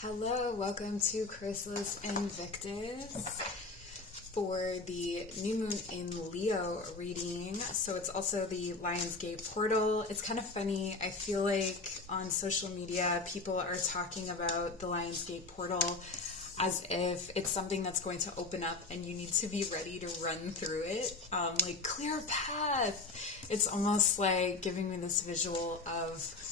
Hello, welcome to Chrysalis Invictus for the new moon in Leo reading. So it's also the Lionsgate portal. It's kind of funny. I feel like on social media, people are talking about the Lionsgate portal as if it's something that's going to open up and you need to be ready to run through it. Like clear path. It's almost like giving me this visual of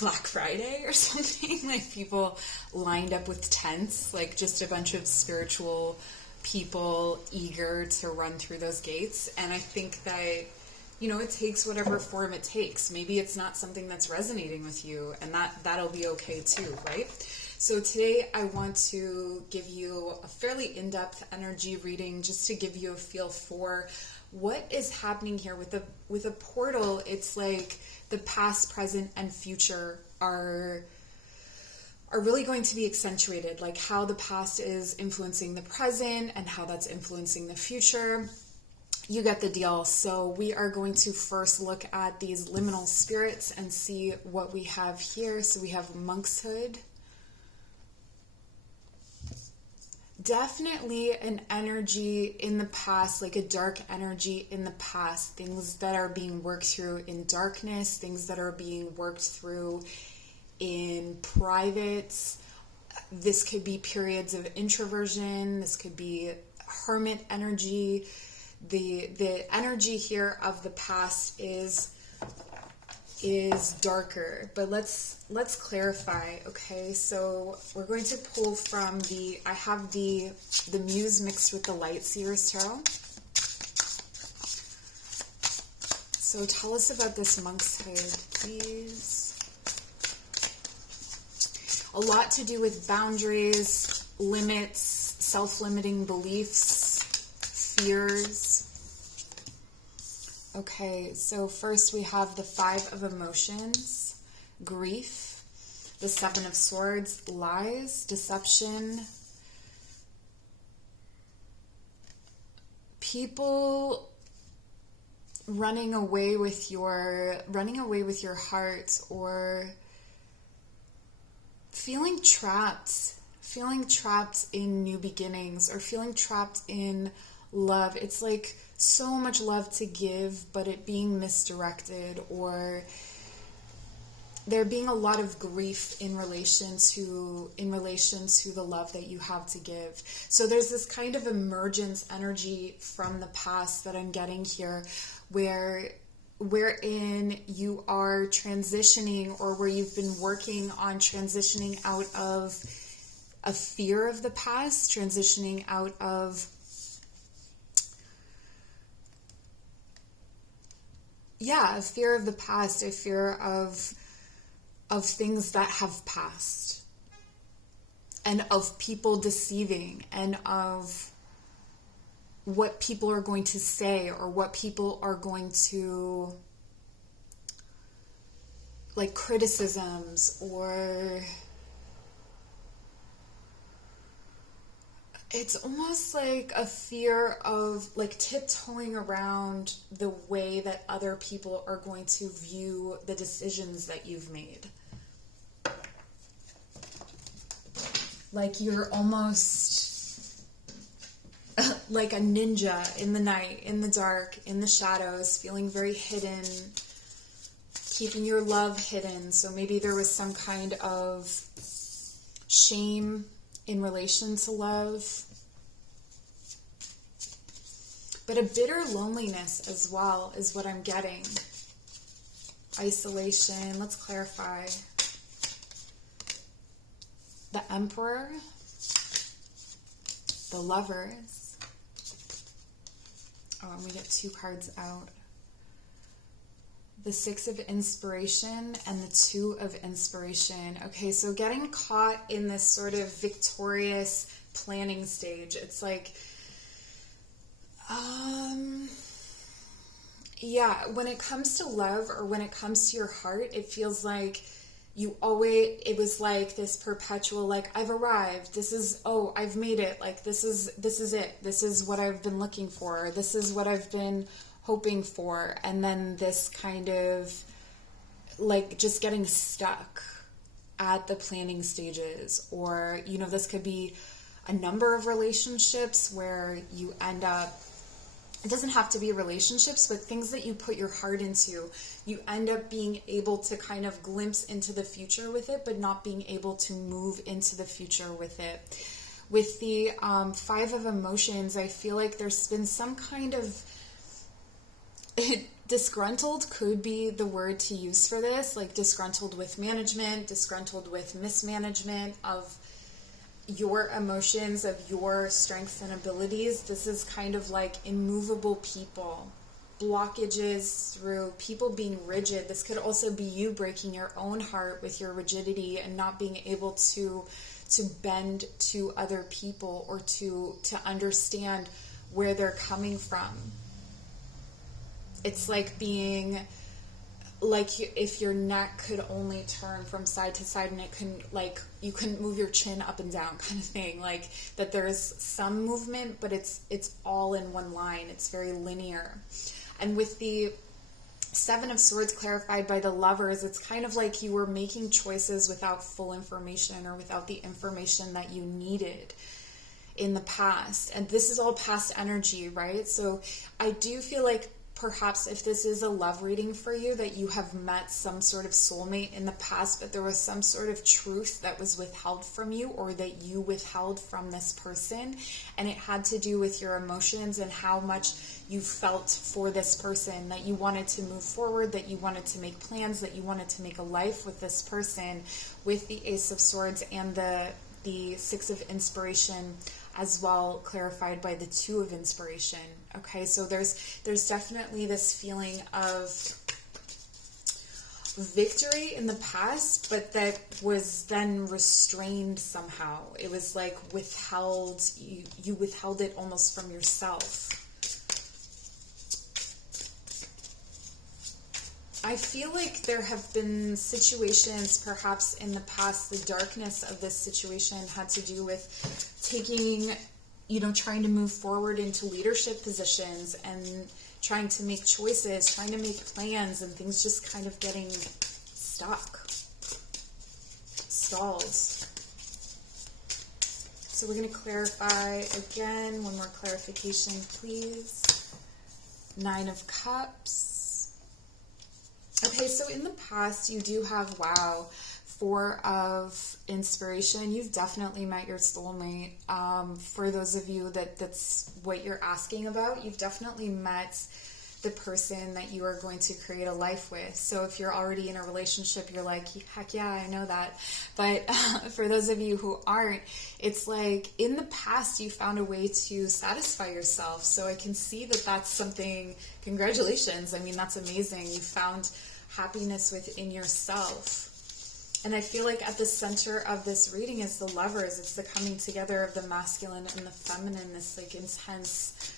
Black Friday or something, like people lined up with tents, like just a bunch of spiritual people eager to run through those gates. And I think that, it takes whatever form it takes. Maybe it's not something that's resonating with you, and that'll be okay too, right? So today I want to give you a fairly in-depth energy reading just to give you a feel for what is happening here with a portal. It's like the past, present, and future are really going to be accentuated, like how the past is influencing the present and how that's influencing the future. You get the deal. So we are going to first look at these liminal spirits and see what we have here. So we have monkshood. Definitely an energy in the past, like a dark energy in the past, things that are being worked through in darkness, things that are being worked through in private. This could be periods of introversion, this could be hermit energy. The energy here of the past is darker, but let's clarify. Okay, so we're going to pull from I have the Muse mixed with the Light Seers Tarot. So tell us about this monkshood, please. A lot to do with boundaries, limits, self-limiting beliefs, fears. Okay, so first we have the Five of Emotions, grief, the Seven of Swords, lies, deception, people running away with your heart, or feeling trapped in new beginnings, or feeling trapped in love. It's like so much love to give, but it being misdirected, or there being a lot of grief in relation to the love that you have to give. So there's this kind of emergence energy from the past that I'm getting here, wherein you are transitioning, or where you've been working on transitioning out of a fear of the past, transitioning out of a fear of the past, a fear of things that have passed, and of people deceiving, and of what people are going to say, or what people are going to, like, criticisms, or it's almost like a fear of, like, tiptoeing around the way that other people are going to view the decisions that you've made. Like you're almost like a ninja in the night, in the dark, in the shadows, feeling very hidden, keeping your love hidden. So maybe there was some kind of shame in relation to love, but a bitter loneliness as well is what I'm getting. Isolation. Let's clarify. The Emperor, the Lovers. Oh, and we get two cards out. The Six of Inspiration and the Two of Inspiration. Okay, so getting caught in this sort of victorious planning stage. It's like, when it comes to love, or when it comes to your heart, it feels like it was like this perpetual, like, I've arrived, I've made it, like, this is it, this is what I've been looking for, this is what I've been hoping for, and then this kind of, like, just getting stuck. at the planning stages, or, you know, this could be a number of relationships where you end up, it doesn't have to be relationships, but things that you put your heart into, you end up being able to kind of glimpse into the future with it, but not being able to move into the future with it. With the Five of Emotions, I feel like there's been some kind of disgruntled could be the word to use for this, like disgruntled with management, disgruntled with mismanagement of your emotions, of your strengths and abilities. This is kind of like immovable people, blockages through people being rigid. This could also be you breaking your own heart with your rigidity and not being able to bend to other people, or to understand where they're coming from. It's like being like if your neck could only turn from side to side and it couldn't, like, you couldn't move your chin up and down kind of thing, like that there's some movement, but it's all in one line. It's very linear. And with the Seven of Swords clarified by the Lovers, it's kind of like you were making choices without full information, or without the information that you needed in the past. And this is all past energy, right? So I do feel like perhaps if this is a love reading for you, that you have met some sort of soulmate in the past, but there was some sort of truth that was withheld from you, or that you withheld from this person, and it had to do with your emotions and how much you felt for this person, that you wanted to move forward, that you wanted to make plans, that you wanted to make a life with this person, with the Ace of Swords and the Six of Inspiration as well, clarified by the Two of Inspiration. Okay, so there's definitely this feeling of victory in the past, but that was then restrained somehow. It was like withheld, you withheld it almost from yourself. I feel like there have been situations, perhaps in the past, the darkness of this situation had to do with taking, you know, trying to move forward into leadership positions and trying to make choices, trying to make plans, and things just kind of getting stuck, stalled. So we're going to clarify again, one more clarification, please. Nine of Cups. Okay, so in the past, you do have, wow, Four of Inspiration. You've definitely met your soulmate. For those of you that's what you're asking about, you've definitely met the person that you are going to create a life with. So if you're already in a relationship, you're like, heck yeah, I know that. But for those of you who aren't, it's like in the past, you found a way to satisfy yourself. So I can see that that's something, congratulations. I mean, that's amazing. You found happiness within yourself. And I feel like at the center of this reading is the Lovers. It's the coming together of the masculine and the feminine, this like intense.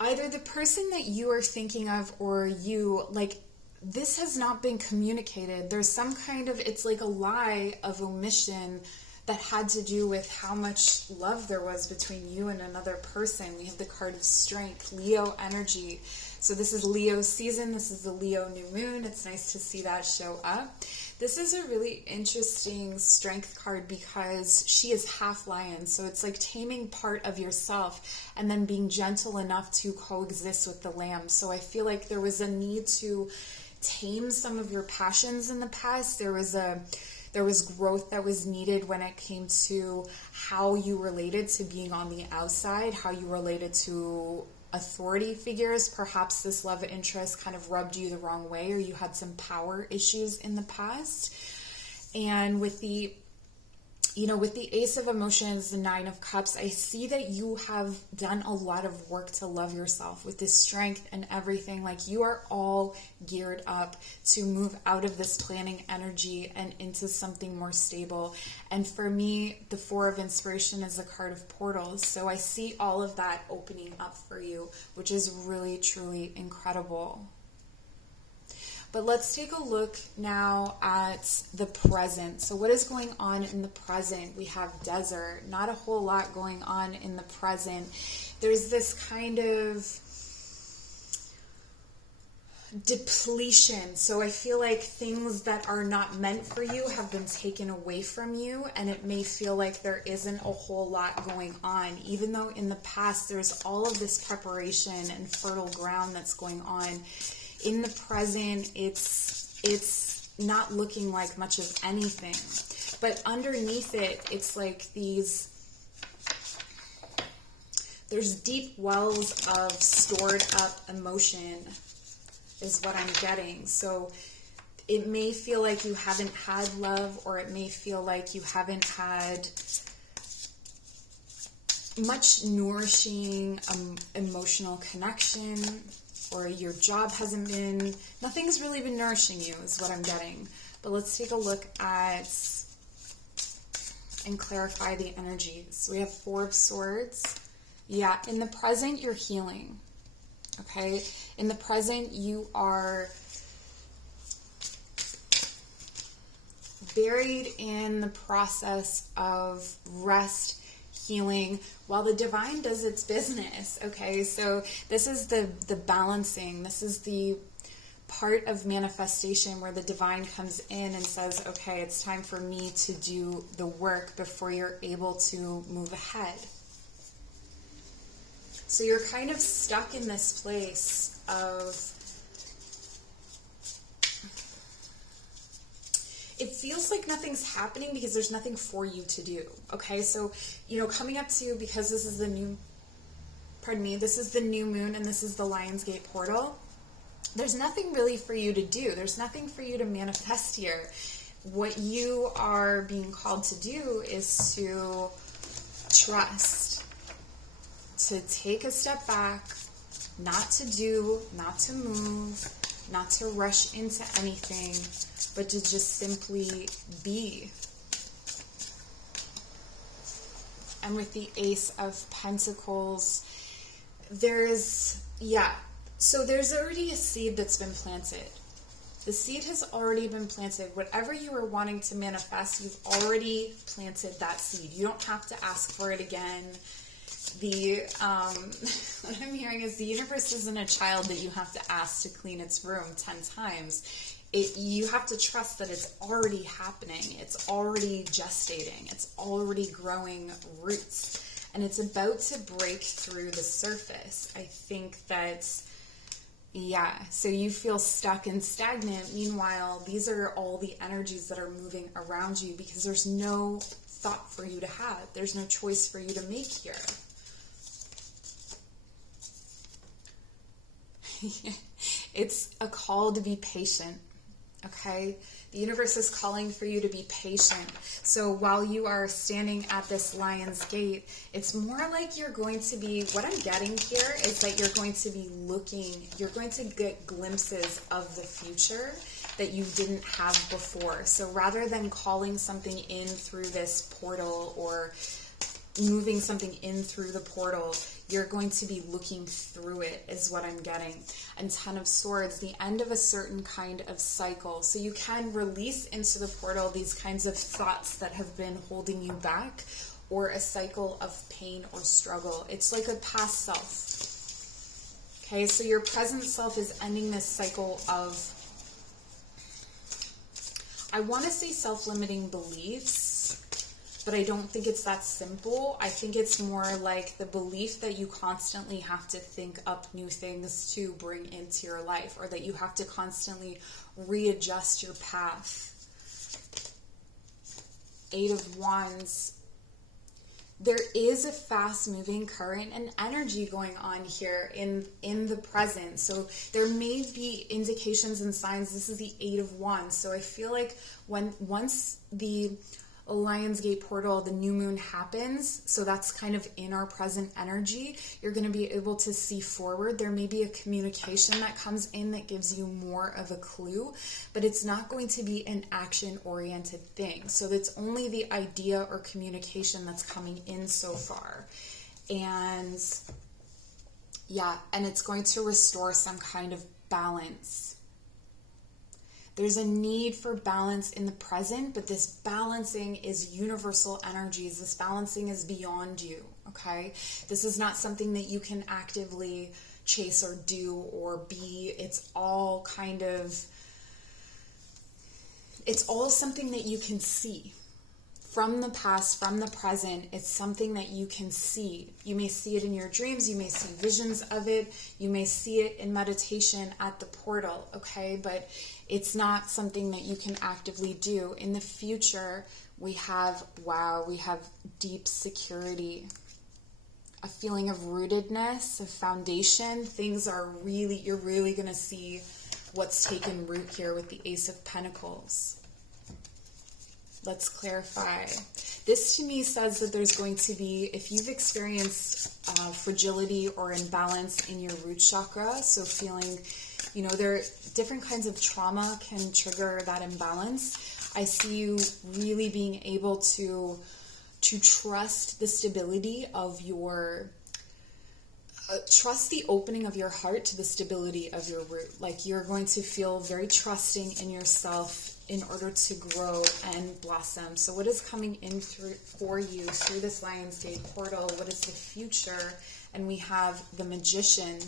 Either the person that you are thinking of, or you, like, this has not been communicated. There's some kind of, it's like a lie of omission that had to do with how much love there was between you and another person. We have the card of Strength, Leo energy. So this is Leo season. This is the Leo new moon. It's nice to see that show up. This is a really interesting Strength card because she is half lion. So it's like taming part of yourself and then being gentle enough to coexist with the lamb. So I feel like there was a need to tame some of your passions in the past. There was growth that was needed when it came to how you related to being on the outside, how you related to authority figures. Perhaps this love interest kind of rubbed you the wrong way, or you had some power issues in the past. And with the Ace of Emotions, the Nine of Cups, I see that you have done a lot of work to love yourself with this strength and everything. Like, you are all geared up to move out of this planning energy and into something more stable. And for me, the Four of Inspiration is the card of portals. So I see all of that opening up for you, which is really, truly incredible. But let's take a look now at the present. So what is going on in the present? We have desert, not a whole lot going on in the present. There's this kind of depletion. So I feel like things that are not meant for you have been taken away from you, and it may feel like there isn't a whole lot going on, even though in the past there's all of this preparation and fertile ground that's going on. In the present, it's not looking like much of anything. But underneath it, it's like there's deep wells of stored up emotion is what I'm getting. So it may feel like you haven't had love, or it may feel like you haven't had much nourishing emotional connection, or your job nothing's really been nourishing you is what I'm getting. But let's take a look at and clarify the energies. So we have Four of Swords. Yeah, in the present, you're healing. Okay? In the present, you are buried in the process of rest, healing, while the divine does its business. Okay? So this is the balancing. This is the part of manifestation where the divine comes in and says, okay, it's time for me to do the work before you're able to move ahead. So you're kind of stuck in this place of, it feels like nothing's happening because there's nothing for you to do. Okay, so, coming up to, because this is the new moon and this is the Lion's Gate portal, there's nothing really for you to do. There's nothing for you to manifest here. What you are being called to do is to trust. To take a step back, not to do, not to move, not to rush into anything, but to just simply be. And with the Ace of Pentacles, there's already a seed that's been planted. The seed has already been planted. Whatever you are wanting to manifest, you've already planted that seed. You don't have to ask for it again. What I'm hearing is the universe isn't a child that you have to ask to clean its room 10 times. You have to trust that it's already happening. It's already gestating. It's already growing roots. And it's about to break through the surface. I think that, so you feel stuck and stagnant. Meanwhile, these are all the energies that are moving around you because there's no thought for you to have. There's no choice for you to make here. It's a call to be patient, okay? The universe is calling for you to be patient. So while you are standing at this Lion's Gate, it's more like you're going to be, what I'm getting here is that you're going to be you're going to get glimpses of the future that you didn't have before. So rather than calling something in through this portal or moving something in through the portal, you're going to be looking through it is what I'm getting. And Ten of Swords, the end of a certain kind of cycle. So you can release into the portal these kinds of thoughts that have been holding you back, or a cycle of pain or struggle. It's like a past self. Okay, so your present self is ending this cycle of, I want to say self-limiting beliefs, but I don't think it's that simple. I think it's more like the belief that you constantly have to think up new things to bring into your life, or that you have to constantly readjust your path. Eight of Wands. There is a fast-moving current and energy going on here in the present. So there may be indications and signs. This is the Eight of Wands. So I feel like once the Lion's Gate portal, the new moon happens, so that's kind of in our present energy, you're going to be able to see forward. There may be a communication that comes in that gives you more of a clue, but it's not going to be an action-oriented thing. So it's only the idea or communication that's coming in so far. And and it's going to restore some kind of balance. There's a need for balance in the present, but this balancing is universal energies. This balancing is beyond you, okay? This is not something that you can actively chase or do or be. It's all kind of, it's all something that you can see. From the past, from the present, it's something that you can see. You may see it in your dreams, you may see visions of it, you may see it in meditation at the portal, okay? But it's not something that you can actively do. In the future, we have deep security, a feeling of rootedness, a foundation. Things are really, you're really going to see what's taken root here with the Ace of Pentacles. Let's clarify. This to me says that there's going to be, if you've experienced fragility or imbalance in your root chakra, so feeling, there different kinds of trauma can trigger that imbalance. I see you really being able to trust the stability of your, trust the opening of your heart to the stability of your root. Like you're going to feel very trusting in yourself in order to grow and blossom. So what is coming in for you through this Lionsgate portal? What is the future? And we have the Magician.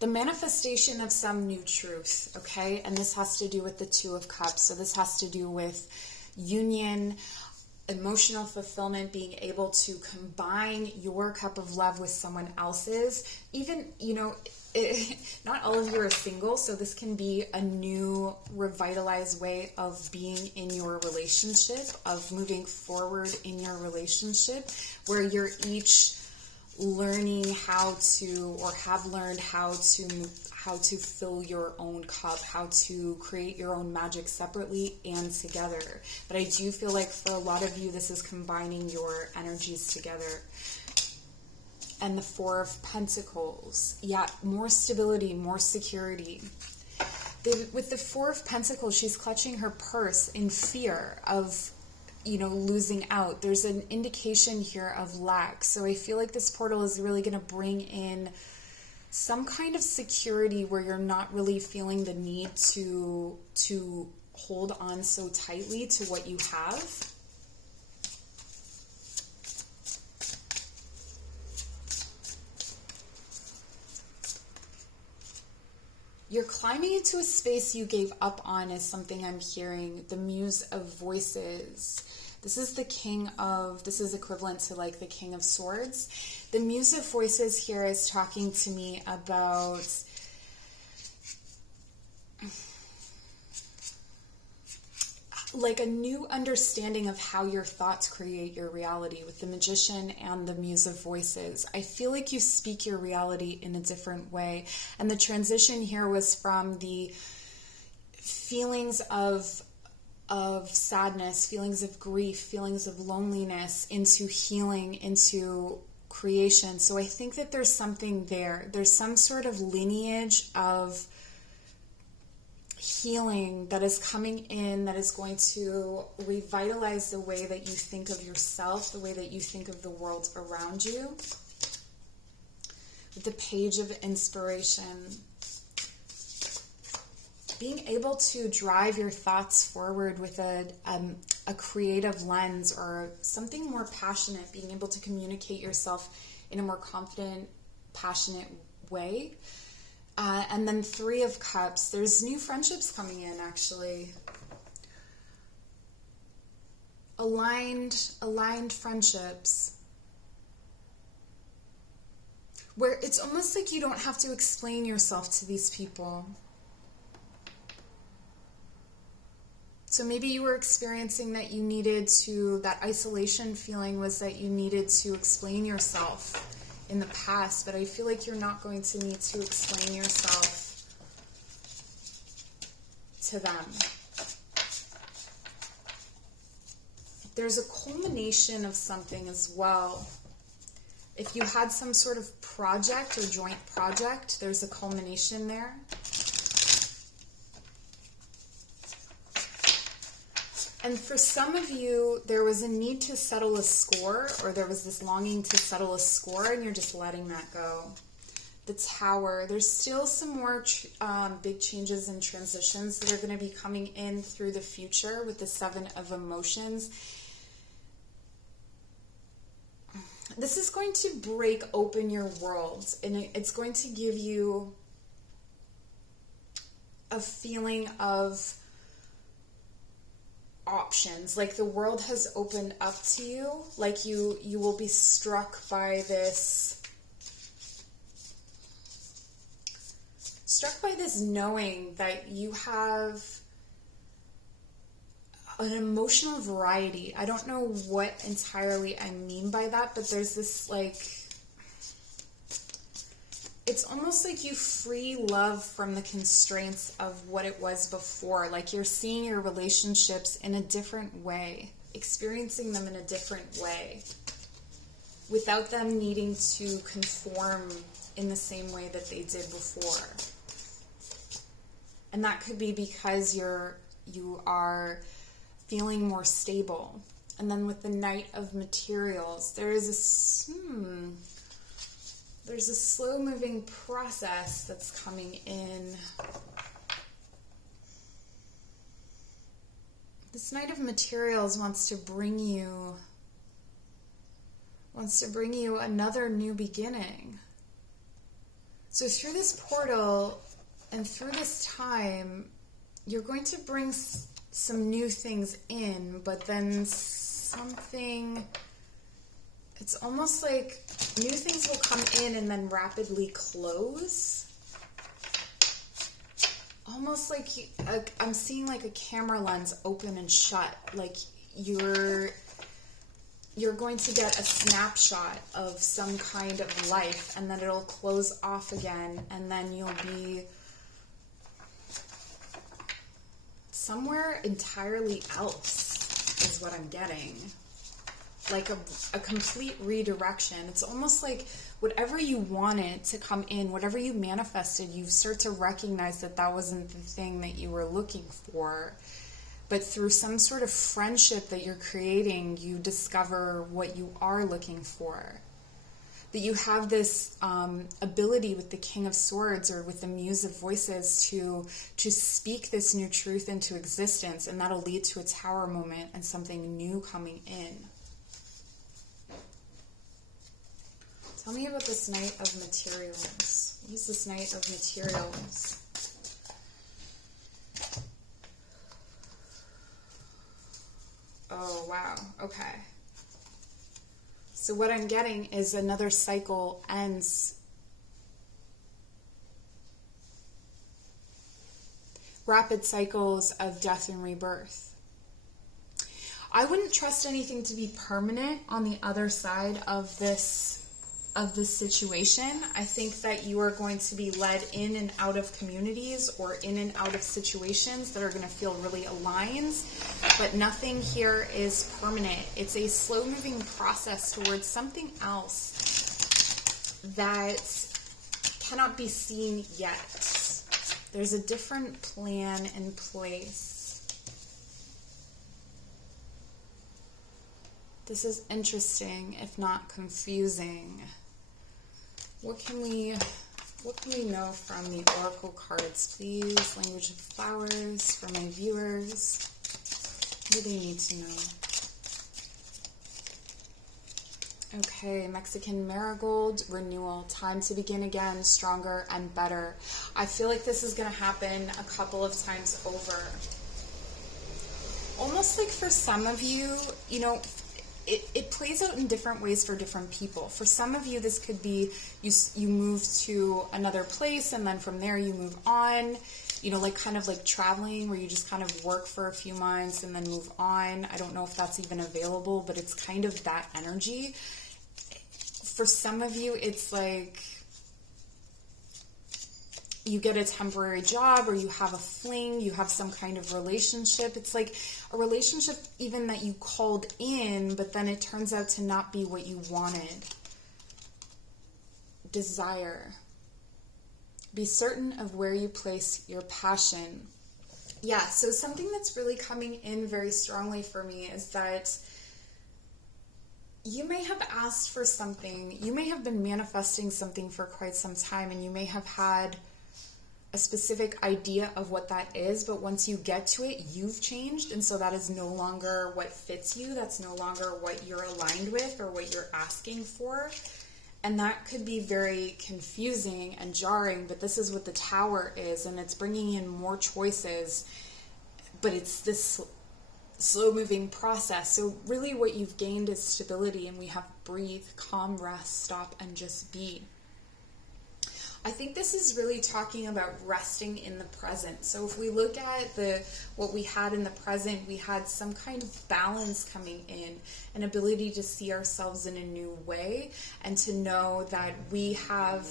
The manifestation of some new truth, okay? And this has to do with the Two of Cups. So this has to do with union, emotional fulfillment, being able to combine your cup of love with someone else's. Even, not all of you are single, so this can be a new, revitalized way of being in your relationship, of moving forward in your relationship, where you're each learning how to, or have learned how to fill your own cup, how to create your own magic separately and together. But I do feel like for a lot of you, this is combining your energies together. And the Four of Pentacles. Yeah, more stability, more security. With the Four of Pentacles, she's clutching her purse in fear of, losing out. There's an indication here of lack. So I feel like this portal is really going to bring in some kind of security where you're not really feeling the need to hold on so tightly to what you have. You're climbing into a space you gave up on is something I'm hearing. The Muse of Voices. This is this is equivalent to like the King of Swords. The Muse of Voices here is talking to me about like a new understanding of how your thoughts create your reality with the Magician and the Muse of Voices. I feel like you speak your reality in a different way. And the transition here was from the feelings of sadness, feelings of grief, feelings of loneliness into healing, into creation. So I think that there's something there. There's some sort of lineage of healing that is coming in that is going to revitalize the way that you think of yourself, the way that you think of the world around you. With the Page of Inspiration. Being able to drive your thoughts forward with a creative lens or something more passionate, being able to communicate yourself in a more confident, passionate way. And then Three of Cups. There's new friendships coming in, actually. Aligned friendships. Where it's almost like you don't have to explain yourself to these people. So maybe you were experiencing that you needed to, that isolation feeling was that you needed to explain yourself in the past, but I feel like you're not going to need to explain yourself to them. There's a culmination of something as well. If you had some sort of project or joint project, there's a culmination there. And for some of you, there was a need to settle a score, or there was this longing to settle a score, and you're just letting that go. The Tower. There's still some more big changes and transitions that are going to be coming in through the future with the Seven of Emotions. this is going to break open your world, and it's going to give you a feeling of options. Like the world has opened up to you. Like you will be struck by this knowing that you have an emotional variety. I don't know what entirely I mean by that, but there's this like, it's almost like you free love from the constraints of what it was before. Like you're seeing your relationships in a different way, experiencing them in a different way, without them needing to conform in the same way that they did before. And that could be because you are feeling more stable. And then with the Knight of Materials, there's a slow moving process that's coming in. This Knight of Materials wants to bring you another new beginning. So through this portal and through this time, you're going to bring some new things in, but then something, it's almost like new things will come in and then rapidly close. Almost like I'm seeing like a camera lens open and shut. Like you're going to get a snapshot of some kind of life, and then it'll close off again, and then you'll be somewhere entirely else is what I'm getting. Like a complete redirection. It's almost like whatever you wanted to come in, whatever you manifested, you start to recognize that that wasn't the thing that you were looking for. But through some sort of friendship that you're creating, you discover what you are looking for. That you have this ability with the King of Swords or with the Muse of Voices to speak this new truth into existence, and that'll lead to a tower moment and something new coming in. Tell me about this Knight of Materials. What is this Knight of Materials? Oh, wow. Okay. So what I'm getting is another cycle ends. Rapid cycles of death and rebirth. I wouldn't trust anything to be permanent on the other side of this situation. I think that you are going to be led in and out of communities or in and out of situations that are going to feel really aligned, but nothing here is permanent. It's a slow moving process towards something else that cannot be seen yet. There's a different plan in place. This is interesting, if not confusing. What can we know from the oracle cards, please? Language of flowers for my viewers. What do they need to know? Okay, Mexican marigold, renewal, time to begin again, stronger and better. I feel like this is going to happen a couple of times over. Almost like for some of you, you know, it plays out in different ways for different people. For some of you, this could be you move to another place and then from there you move on. You know, like kind of like traveling where you just kind of work for a few months and then move on. I don't know if that's even available, but it's kind of that energy. For some of you, it's like you get a temporary job or you have a fling, you have some kind of relationship. It's like a relationship even that you called in, but then it turns out to not be what you wanted. Desire. Be certain of where you place your passion. Yeah, so something that's really coming in very strongly for me is that you may have asked for something. You may have been manifesting something for quite some time, and you may have had a specific idea of what that is, but once you get to it, you've changed, and so that is no longer what fits you. That's no longer what you're aligned with or what you're asking for. And that could be very confusing and jarring, but this is what the Tower is, and it's bringing in more choices, but it's this slow-moving process. So really what you've gained is stability, and we have breathe, calm, rest, stop, and just be. I think this is really talking about resting in the present. So if we look at what we had in the present, we had some kind of balance coming in, an ability to see ourselves in a new way, and to know that we have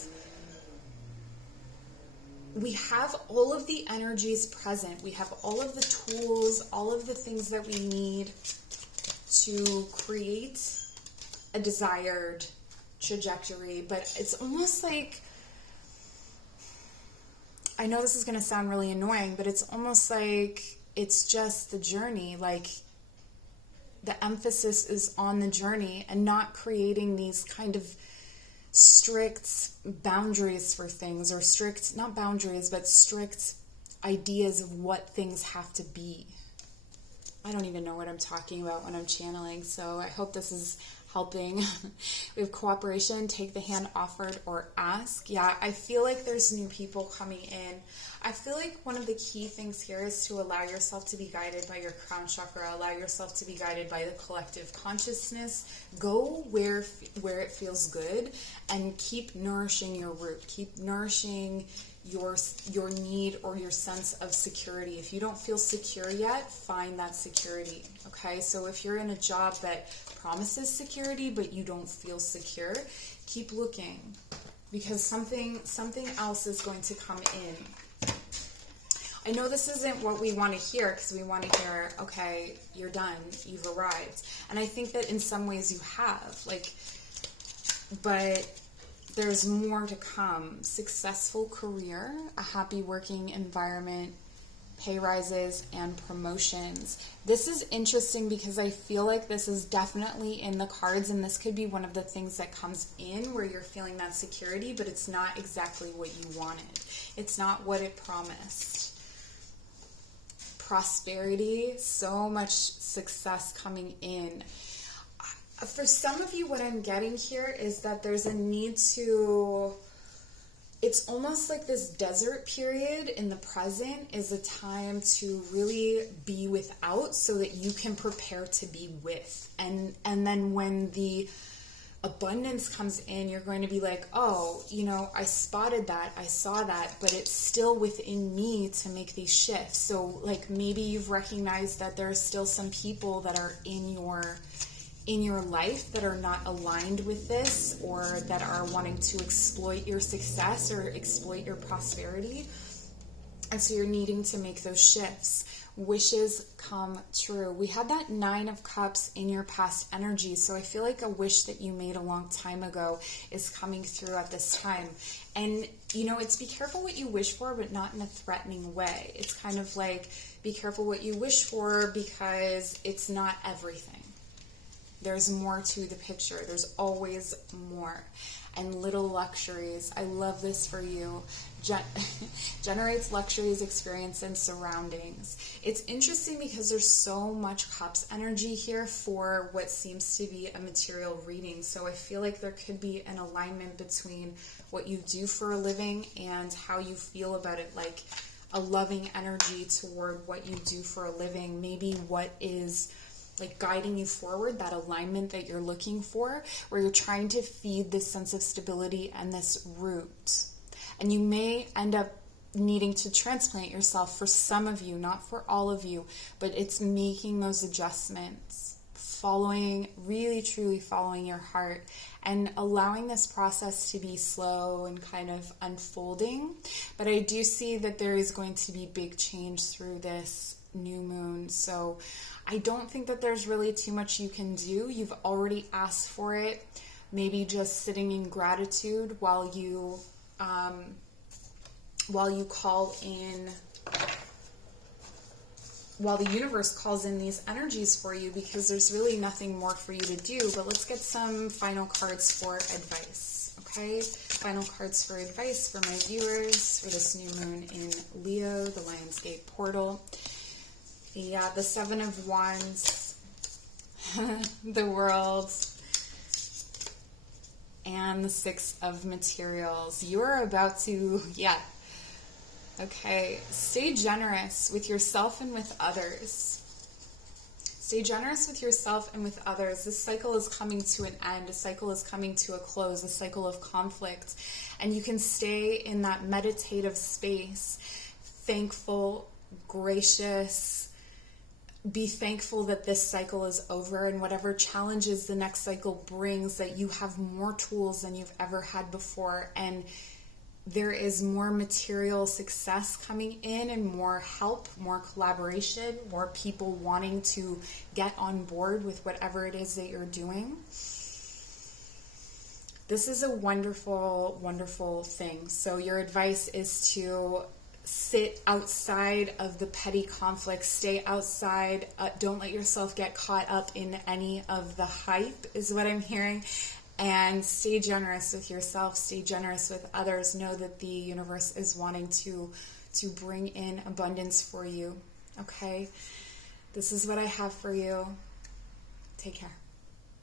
all of the energies present. We have all of the tools, all of the things that we need to create a desired trajectory. But it's almost like, I know this is going to sound really annoying, but it's almost like it's just the journey. Like, the emphasis is on the journey and not creating these kind of strict boundaries for things, or strict, not boundaries, but strict ideas of what things have to be. I don't even know what I'm talking about when I'm channeling, so I hope this is helping. We have cooperation, take the hand offered, or ask. Yeah, I feel like there's new people coming in. I feel like one of the key things here is to allow yourself to be guided by your crown chakra, allow yourself to be guided by the collective consciousness. Go where it feels good, and keep nourishing your root. Keep nourishing your need or your sense of security. If you don't feel secure yet, find that security. Okay, so if you're in a job that promises security but you don't feel secure, keep looking, because something else is going to come in. I know this isn't what we want to hear, because we want to hear, okay, you're done, you've arrived. And I think that in some ways you have, but there's more to come. Successful career, a happy working environment, pay rises, and promotions. This is interesting because I feel like this is definitely in the cards, and this could be one of the things that comes in where you're feeling that security, but it's not exactly what you wanted. It's not what it promised. Prosperity, so much success coming in. For some of you, what I'm getting here is that there's a need to, it's almost like this desert period in the present is a time to really be without so that you can prepare to be with. And then when the abundance comes in, you're going to be like, oh, I spotted that, I saw that, but it's still within me to make these shifts. So maybe you've recognized that there are still some people that are in your life that are not aligned with this, or that are wanting to exploit your success or exploit your prosperity. And so you're needing to make those shifts. Wishes come true. We had that 9 of Cups in your past energy, so I feel like a wish that you made a long time ago is coming through at this time. And, it's be careful what you wish for, but not in a threatening way. It's kind of like, be careful what you wish for, because it's not everything. There's more to the picture. There's always more. And little luxuries. I love this for you. Generates luxuries, experience, and surroundings. It's interesting because there's so much Cups energy here for what seems to be a material reading. So I feel like there could be an alignment between what you do for a living and how you feel about it, like a loving energy toward what you do for a living. Maybe what is guiding you forward, that alignment that you're looking for, where you're trying to feed this sense of stability and this root. And you may end up needing to transplant yourself for some of you, not for all of you, but it's making those adjustments, really truly following your heart, and allowing this process to be slow and kind of unfolding. But I do see that there is going to be big change through this new moon. So I don't think that there's really too much you can do. You've already asked for it. Maybe just sitting in gratitude while you call in, while the universe calls in these energies for you, because there's really nothing more for you to do. But let's get some final cards for advice. Okay, final cards for advice for my viewers for this new moon in Leo, the Lionsgate portal. Yeah, the Seven of Wands, the World, and the Six of Materials. You are about to, okay, stay generous with yourself and with others. Stay generous with yourself and with others. This cycle is coming to an end. A cycle is coming to a close, a cycle of conflict. And you can stay in that meditative space, thankful, gracious. Be thankful that this cycle is over, and whatever challenges the next cycle brings, that you have more tools than you've ever had before. And there is more material success coming in, and more help, more collaboration, more people wanting to get on board with whatever it is that you're doing. This is a wonderful, wonderful thing. So your advice is to sit outside of the petty conflicts, stay outside, don't let yourself get caught up in any of the hype, is what I'm hearing. And stay generous with yourself, stay generous with others. Know that the universe is wanting to bring in abundance for you. Okay? This is what I have for you. Take care.